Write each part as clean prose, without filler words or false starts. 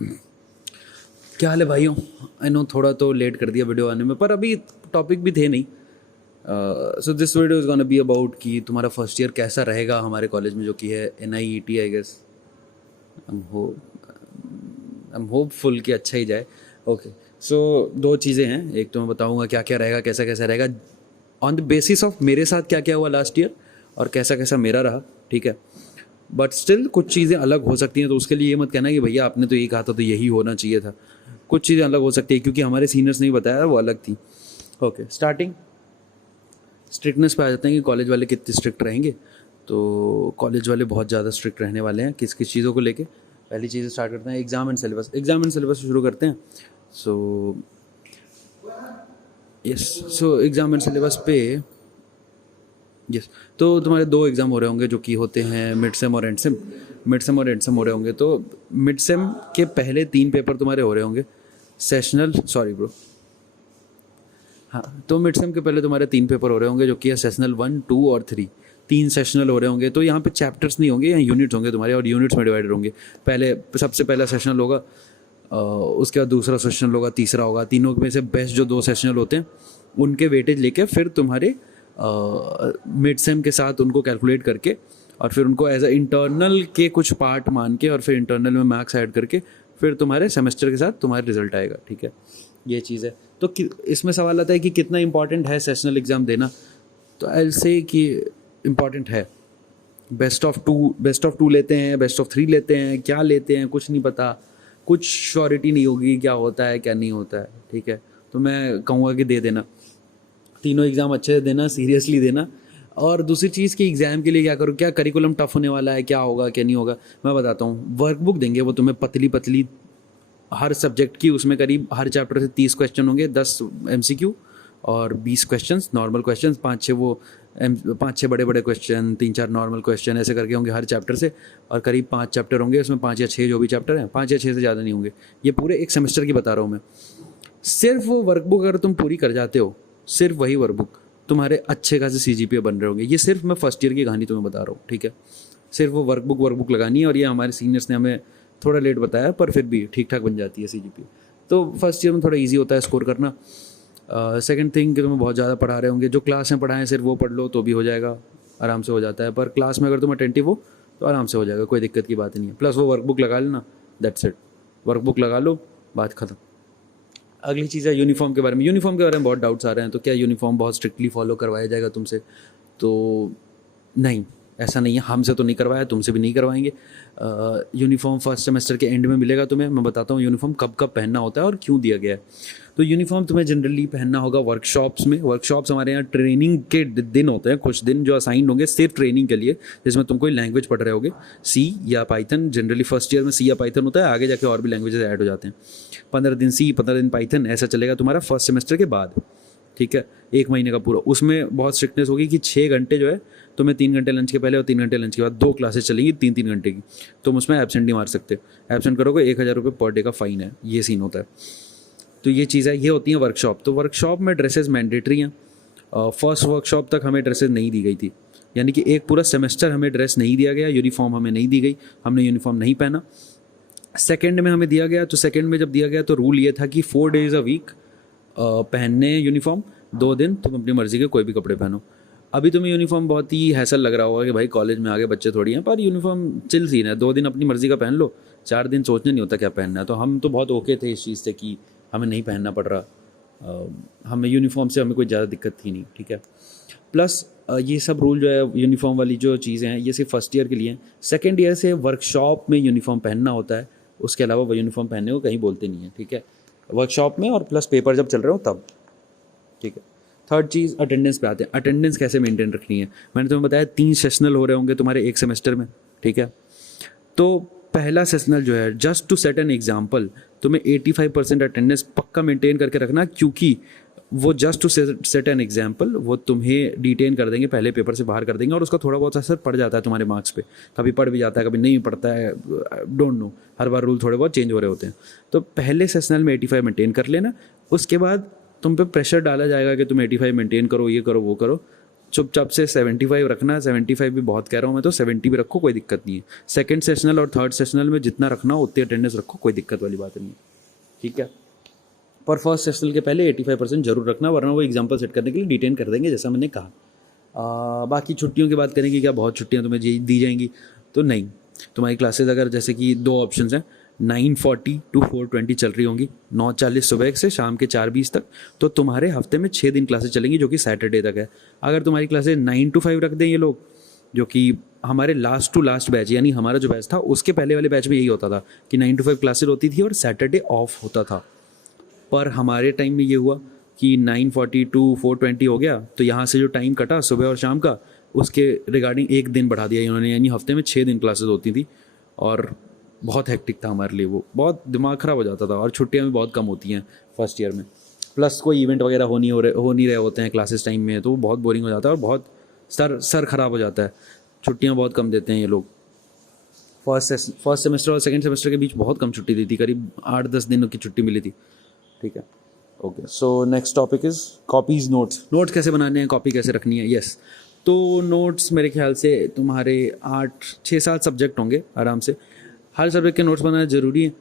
क्या हाल है भाइयों? आई नो थोड़ा तो लेट कर दिया वीडियो आने में, पर अभी टॉपिक भी थे नहीं। So this video is gonna be about कि तुम्हारा फर्स्ट ईयर कैसा रहेगा हमारे कॉलेज में, जो कि है NIET I guess. I am hopeful कि अच्छा ही जाए। ओके, सो दो चीज़ें हैं। एक तो मैं बताऊंगा क्या क्या रहेगा, कैसा कैसा रहेगा, ऑन द बेसिस ऑफ मेरे साथ क्या क्या हुआ लास्ट ईयर और कैसा कैसा मेरा रहा, ठीक है। बट स्टिल कुछ चीज़ें अलग हो सकती हैं, तो उसके लिए ये मत कहना कि भैया आपने तो यही कहा था तो यही होना चाहिए था। कुछ चीज़ें अलग हो सकती है क्योंकि हमारे सीनियर्स ने भी बताया वो अलग थी। ओके, स्टार्टिंग स्ट्रिक्टनेस पे आ जाते हैं कि कॉलेज वाले कितने स्ट्रिक्ट रहेंगे। तो कॉलेज वाले बहुत ज़्यादा स्ट्रिक्ट रहने वाले हैं किस किस चीज़ों को लेके। पहली चीज़ स्टार्ट करते हैं exam and syllabus. Exam and syllabus से शुरू करते हैं। So yes, so exam and syllabus पे यस, तो तुम्हारे दो एग्ज़ाम हो रहे होंगे जो कि होते हैं मिड सेम और एंड सेम। मिड सेम और एंड सेम हो रहे होंगे, तो मिड सेम के पहले 3 पेपर तुम्हारे हो रहे होंगे सेशनल, सॉरी ब्रो, हाँ, तो मिड सेम के पहले तुम्हारे 3 पेपर हो रहे होंगे जो कि है सेशनल 1, 2 और 3। 3 सेशनल हो रहे होंगे, तो यहाँ पे चैप्टर्स नहीं होंगे, यहाँ यूनिट्स होंगे तुम्हारे और यूनिट्स में डिवाइडेड होंगे। पहले सबसे पहला सेशनल होगा, उसके बाद दूसरा सेशनल होगा, तीसरा होगा। तीनों में से बेस्ट जो 2 सेशनल होते हैं उनके वेटेज लेके फिर तुम्हारे मिड सेम के साथ उनको कैलकुलेट करके और फिर उनको एज अ इंटरनल के कुछ पार्ट मान के और फिर इंटरनल में मार्क्स ऐड करके फिर तुम्हारे सेमेस्टर के साथ तुम्हारा रिजल्ट आएगा, ठीक है। ये चीज़ है। तो इसमें सवाल आता है कि कितना इंपॉर्टेंट है सेशनल एग्ज़ाम देना। तो आई विल से कि इम्पॉर्टेंट है। बेस्ट ऑफ टू लेते हैं, बेस्ट ऑफ 3 लेते हैं, क्या लेते हैं कुछ नहीं पता, कुछ श्योरिटी नहीं होगी क्या होता है क्या नहीं होता है, ठीक है। तो मैं कहूँगा कि दे देना, तीनों एग्ज़ाम अच्छे से देना, सीरियसली देना। और दूसरी चीज़ कि एग्ज़ाम के लिए क्या करो, क्या करिकुलम टफ होने वाला है, क्या होगा क्या नहीं होगा, मैं बताता हूँ। वर्कबुक देंगे वो तुम्हें पतली पतली हर सब्जेक्ट की, उसमें करीब हर चैप्टर से 30 क्वेश्चन होंगे, 10 MCQ और 20 क्वेश्चंस नॉर्मल क्वेश्चंस, 5-6 बड़े बड़े क्वेश्चन, 3-4 नॉर्मल क्वेश्चन, ऐसे करके होंगे हर चैप्टर से। और करीब 5 चैप्टर होंगे उसमें, 5 या 6 जो भी चैप्टर हैं, 5 या 6 से ज़्यादा नहीं होंगे। ये पूरे एक सेमेस्टर की बता रहा हूँ मैं। सिर्फ वो वर्कबुक अगर तुम पूरी कर जाते हो, सिर्फ वही वर्कबुक, तुम्हारे अच्छे खासे CGPA बन रहे होंगे। ये सिर्फ मैं फर्स्ट ईयर की कहानी तुम्हें बता रहा हूँ, ठीक है। सिर्फ वो वर्कबुक लगानी है, और ये हमारे सीनियर्स ने हमें थोड़ा लेट बताया पर फिर भी ठीक ठाक बन जाती है CGPA। तो फर्स्ट ईयर में थोड़ा ईजी होता है स्कोर करना। सेकंड थिंग कि तुम्हें बहुत ज़्यादा पढ़ा रहे होंगे, जो क्लास में पढ़ाएं सिर्फ वो पढ़ लो तो भी हो जाएगा, आराम से हो जाता है। पर क्लास में अगर तुम अटेंटिव हो तो आराम से हो जाएगा, कोई दिक्कत की बात नहीं है। प्लस वो वर्कबुक लगा लेना, दैट्स इट। वर्कबुक लगा लो, बात खत्म। अगली चीज़ है यूनिफॉर्म के बारे में। यूनिफॉर्म के बारे में बहुत डाउट्स आ रहे हैं, तो क्या यूनिफॉर्म बहुत स्ट्रिक्टली फॉलो करवाया जाएगा तुमसे? तो नहीं, ऐसा नहीं है। हमसे तो नहीं करवाया, तुमसे भी नहीं करवाएंगे। यूनिफॉर्म फर्स्ट सेमेस्टर के एंड में मिलेगा तुम्हें। मैं बताता हूँ यूनिफॉर्म कब कब पहनना होता है और क्यों दिया गया है। तो यूनिफॉर्म तुम्हें जनरली पहनना होगा वर्कशॉप्स में। वर्कशॉप्स हमारे यहाँ ट्रेनिंग के दिन होते हैं, कुछ दिन जो असाइंड होंगे सिर्फ ट्रेनिंग के लिए, जिसमें तुम कोई लैंग्वेज पढ़ रहे होगे, C या पाइथन। जनरली फर्स्ट ईयर में C या पाइथन होता है, आगे जाके और भी लैंग्वेजेस ऐड हो जाते हैं। 15 दिन C, 15 दिन पाइथन, ऐसा चलेगा तुम्हारा फर्स्ट सेमेस्टर के बाद, ठीक है। 1 महीने का पूरा। उसमें बहुत स्ट्रिक्टनेस होगी कि 6 घंटे जो है तुम्हें 3 घंटे लंच के पहले और 3 घंटे लंच के बाद 2 क्लासेस चलेंगी 3-3 घंटे की। तुम उसमें एब्सेंट नहीं मार सकते। एब्सेंट करोगे 1000 रुपये पर डे का फ़ाइन है। ये सीन होता है। तो ये चीज़ है, ये होती है वर्कशॉप। तो वर्कशॉप में ड्रेसेस मैंडेटरी हैं। फर्स्ट वर्कशॉप तक हमें ड्रेसेस नहीं दी गई थी, यानी कि एक पूरा सेमेस्टर हमें ड्रेस नहीं दिया गया, यूनिफॉर्म हमें नहीं दी गई, हमने यूनिफॉर्म नहीं पहना। सेकेंड में हमें दिया गया, तो सेकेंड में जब दिया गया तो रूल ये था कि 4 डेज़ अ वीक पहनने यूनिफॉर्म, 2 दिन तुम अपनी मर्ज़ी के कोई भी कपड़े पहनो। अभी तुम्हें यूनिफॉर्म बहुत ही हैसल लग रहा होगा कि भाई कॉलेज में आगे बच्चे थोड़ी हैं, पर यूनिफॉर्म चिल सीन है। 2 दिन अपनी मर्ज़ी का पहन लो, 4 दिन सोचने नहीं होता क्या पहनना है। तो हम तो बहुत ओके थे इस चीज़ से कि हमें नहीं पहनना पड़ रहा। हमें यूनिफॉर्म से हमें कोई ज़्यादा दिक्कत थी नहीं, ठीक है। प्लस ये सब रूल जो है यूनिफॉर्म वाली जो चीज़ें हैं ये सिर्फ फर्स्ट ईयर के लिए हैं। सेकेंड ईयर से वर्कशॉप में यूनिफॉर्म पहनना होता है, उसके अलावा वो यूनिफॉर्म पहनने को कहीं बोलते नहीं है, ठीक है। वर्कशॉप में और प्लस पेपर जब चल रहे हो तब, ठीक है। थर्ड चीज़ अटेंडेंस पे आते हैं। अटेंडेंस कैसे मेंटेन रखनी है? मैंने तुम्हें बताया 3 सेशनल हो रहे होंगे तुम्हारे एक सेमेस्टर में, ठीक है। तो पहला सेशनल जो है, just to set an example, तुम्हें 85% अटेंडेंस पक्का मेंटेन करके रखना, क्योंकि वो just to set an example वो तुम्हें डिटेन कर देंगे, पहले पेपर से बाहर कर देंगे, और उसका थोड़ा बहुत असर पड़ जाता है तुम्हारे मार्क्स पे। कभी पड़ भी जाता है, कभी नहीं पड़ता है, don't know, her bar rule थोड़े बहुत चेंज हो रहे होते हैं। तो पहले सेशनल में 85 मेंटेन कर लेना। उसके बाद तुम पे प्रेशर डाला जाएगा कि तुम 85 मेंटेन करो, ये करो वो करो। चुपचाप से 75 रखना है। 75 भी बहुत कह रहा हूँ मैं, तो 70 भी रखो, कोई दिक्कत नहीं है। सेकंड सेशनल और थर्ड सेशनल में जितना रखना हो उतनी अटेंडेंस रखो, कोई दिक्कत वाली बात नहीं है, ठीक है। पर फर्स्ट सेशनल के पहले 85% जरूर रखना, वरना वो एग्जाम्पल सेट करने के लिए डिटेन कर देंगे, जैसा मैंने कहा। बाकी छुट्टियों की बात करेंगे, क्या बहुत छुट्टियाँ तुम्हें दी जाएंगी? तो नहीं, तुम्हारी क्लासेज अगर जैसे कि 2 ऑप्शन हैं, 9:40 to 4:20 चल रही होंगी, 9:40 सुबह से शाम के 4:20 तक, तो तुम्हारे हफ्ते में 6 दिन क्लासेज चलेंगी, जो कि सैटरडे तक है। अगर तुम्हारी क्लासेज 9 to 5 रख दें ये लोग, जो कि हमारे लास्ट टू लास्ट बैच, यानी हमारा जो बैच था उसके पहले वाले बैच में यही होता था कि 9 to 5 क्लासेज होती थी और सैटरडे ऑफ होता था। पर हमारे टाइम में ये हुआ कि 9:40 to 4:20 हो गया, तो यहाँ से जो टाइम कटा सुबह और शाम का, उसके रिगार्डिंग 1 दिन बढ़ा दिया इन्होंने, यानी हफ्ते में 6 दिन क्लासेस होती थी। और बहुत हेक्टिक था हमारे लिए, वो बहुत दिमाग ख़राब हो जाता था। और छुट्टियाँ भी बहुत कम होती हैं फर्स्ट ईयर में, प्लस कोई इवेंट वगैरह हो नहीं रहे होते हैं क्लासेस टाइम में, तो वो बहुत बोरिंग हो जाता है और बहुत सर ख़राब हो जाता है। छुट्टियाँ बहुत कम देते हैं ये लोग। फर्स्ट सेमेस्टर और सेकंड सेमेस्टर के बीच बहुत कम छुट्टी दी थी, करीब 8-10 दिनों की छुट्टी मिली थी, ठीक है। Okay, so next topic is copies. Notes कैसे बनाने हैं, कॉपी कैसे रखनी है। यस, तो नोट्स मेरे ख्याल से तुम्हारे 6-7 सब्जेक्ट होंगे आराम से। हर सब्जेक्ट के नोट्स बनाना ज़रूरी है।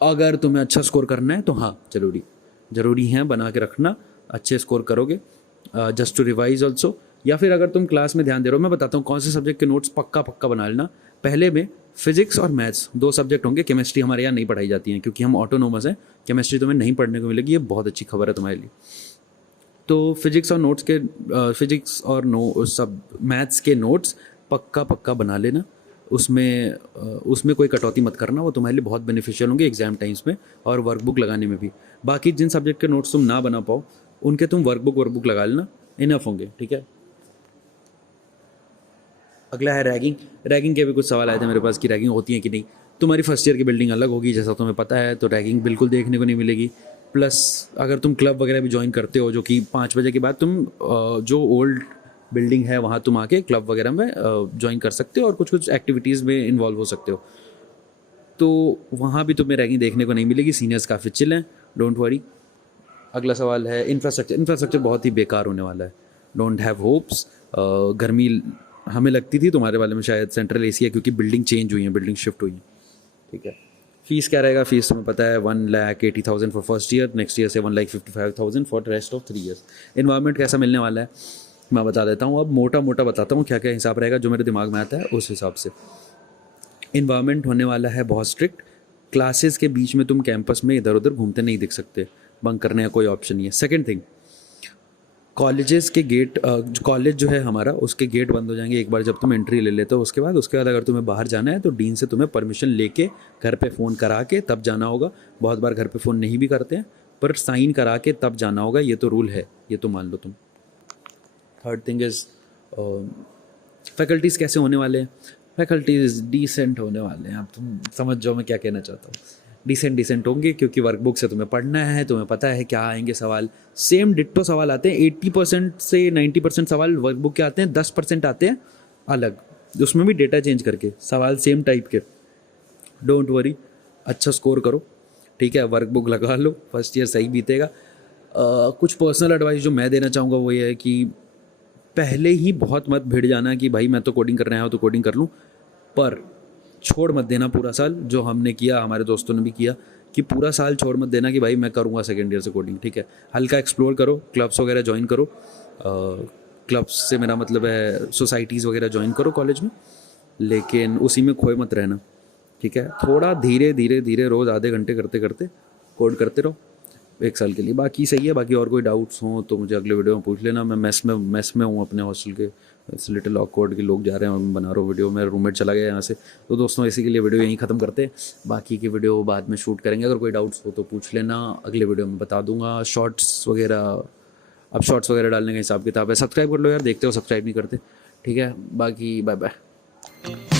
अगर तुम्हें अच्छा स्कोर करना है तो हाँ, ज़रूरी है बना के रखना, अच्छे स्कोर करोगे, जस्ट टू रिवाइज ऑल्सो। या फिर अगर तुम क्लास में ध्यान दे रहे हो, मैं बताता हूँ कौन से सब्जेक्ट के नोट्स पक्का बना लेना। पहले में फिजिक्स और मैथ्स 2 सब्जेक्ट होंगे। केमिस्ट्री हमारे यहाँ नहीं पढ़ाई जाती है क्योंकि हम ऑटोनोमस हैं, केमिस्ट्री तुम्हें नहीं पढ़ने को मिलेगी, ये बहुत अच्छी खबर है तुम्हारे लिए। तो फिजिक्स और मैथ्स के नोट्स पक्का बना लेना। उसमें कोई कटौती मत करना, वो तुम्हारे लिए बहुत बेनिफिशियल होंगे एग्जाम टाइम्स में और वर्कबुक लगाने में भी। बाकी जिन सब्जेक्ट के नोट्स तुम ना बना पाओ उनके तुम वर्कबुक लगा लेना, इनफ होंगे, ठीक है। अगला है रैगिंग के भी कुछ सवाल आए थे मेरे पास कि रैगिंग होती है कि नहीं। तुम्हारी फर्स्ट ईयर की बिल्डिंग अलग होगी जैसा तुम्हें पता है, तो रैगिंग बिल्कुल देखने को नहीं मिलेगी। प्लस अगर तुम क्लब वगैरह भी ज्वाइन करते हो, जो कि 5 बजे के बाद तुम जो ओल्ड बिल्डिंग है वहाँ तुम आके क्लब वगैरह में ज्वाइन कर सकते हो और कुछ एक्टिविटीज़ में इन्वॉल्व हो सकते हो, तो वहाँ भी तुम्हें रैगिंग देखने को नहीं मिलेगी। सीनियर्स काफ़ी चिल हैं, डोंट वरी। अगला सवाल है इंफ्रास्ट्रक्चर बहुत ही बेकार होने वाला है, डोंट हैव होप्स। गर्मी हमें लगती थी, तुम्हारे वाले में शायद सेंट्रल एसी है क्योंकि बिल्डिंग चेंज हुई है, बिल्डिंग शिफ्ट हुई है, ठीक है। फीस क्या रहेगा? फीस तुम्हें पता है 1,80,000 for first year, next year से 1,55,000 for rest of 3 years. Environment कैसा मिलने वाला है मैं बता देता हूँ। अब मोटा बताता हूँ क्या क्या हिसाब रहेगा, जो मेरे दिमाग में आता है उस हिसाब से। इन्वायरमेंट होने वाला है बहुत स्ट्रिक्ट। क्लासेस के बीच में तुम कैंपस में इधर उधर घूमते नहीं दिख सकते, बंक करने का कोई ऑप्शन नहीं है। सेकेंड थिंग, कॉलेजेस के गेट, कॉलेज जो है हमारा, उसके गेट बंद हो जाएंगे एक बार जब तुम एंट्री ले लेते हो। उसके बाद अगर तुम्हें बाहर जाना है तो डीन से तुम्हें परमिशन लेके घर पे फ़ोन करा के तब जाना होगा। बहुत बार घर पे फ़ोन नहीं भी करते हैं, पर साइन करा के तब जाना होगा, ये तो रूल है, ये तो मान लो तुम। थर्ड थिंग इज़ फैकल्टीज़ कैसे होने वाले हैं। फैकल्टीज़ डिसेंट होने वाले हैं, अब तुम समझ जाओ मैं क्या कहना चाहता हूँ। डिसेंट होंगे क्योंकि वर्कबुक से तुम्हें पढ़ना है, तुम्हें पता है क्या आएंगे सवाल। सेम डिट्टो सवाल आते हैं, 80% से 90% सवाल वर्कबुक के आते हैं, 10% आते हैं अलग, उसमें भी डेटा चेंज करके, सवाल सेम टाइप के। डोंट वरी, अच्छा स्कोर करो, ठीक है, वर्कबुक लगा लो, फर्स्ट ईयर सही बीतेगा। कुछ पर्सनल एडवाइस जो मैं देना चाहूँगा वो ये है कि पहले ही बहुत मत भिड़ जाना कि भाई मैं तो कोडिंग करना है तो कोडिंग कर लूँ, पर छोड़ मत देना पूरा साल, जो हमने किया, हमारे दोस्तों ने भी किया, कि पूरा साल छोड़ मत देना कि भाई मैं करूँगा सेकेंड ईयर से कोडिंग, ठीक है। हल्का एक्सप्लोर करो, क्लब्स वगैरह ज्वाइन करो। क्लब्स से मेरा मतलब है सोसाइटीज़ वगैरह ज्वाइन करो कॉलेज में, लेकिन उसी में खोए मत रहना, ठीक है। थोड़ा धीरे रोज़ आधे घंटे करते करते कोड करते रहो 1 साल के लिए। बाकी सही है। बाकी और कोई डाउट्स हों तो मुझे अगले वीडियो में पूछ लेना। मैं मेस में हूँ अपने हॉस्टल के, इट्स लिटिल ऑकवर्ड के लोग जा रहे हैं और मैं बना रहा हूँ वीडियो, मेरा रूममेट चला गया यहाँ से। तो दोस्तों इसी के लिए वीडियो यहीं ख़त्म करते हैं, बाकी की वीडियो बाद में शूट करेंगे। अगर कोई डाउट्स हो तो पूछ लेना, अगले वीडियो में बता दूंगा। शॉर्ट्स वगैरह डालने का हिसाब किताब है। सब्सक्राइब कर लो यार, देखते हो सब्सक्राइब नहीं करते, ठीक है। बाकी बाय बाय।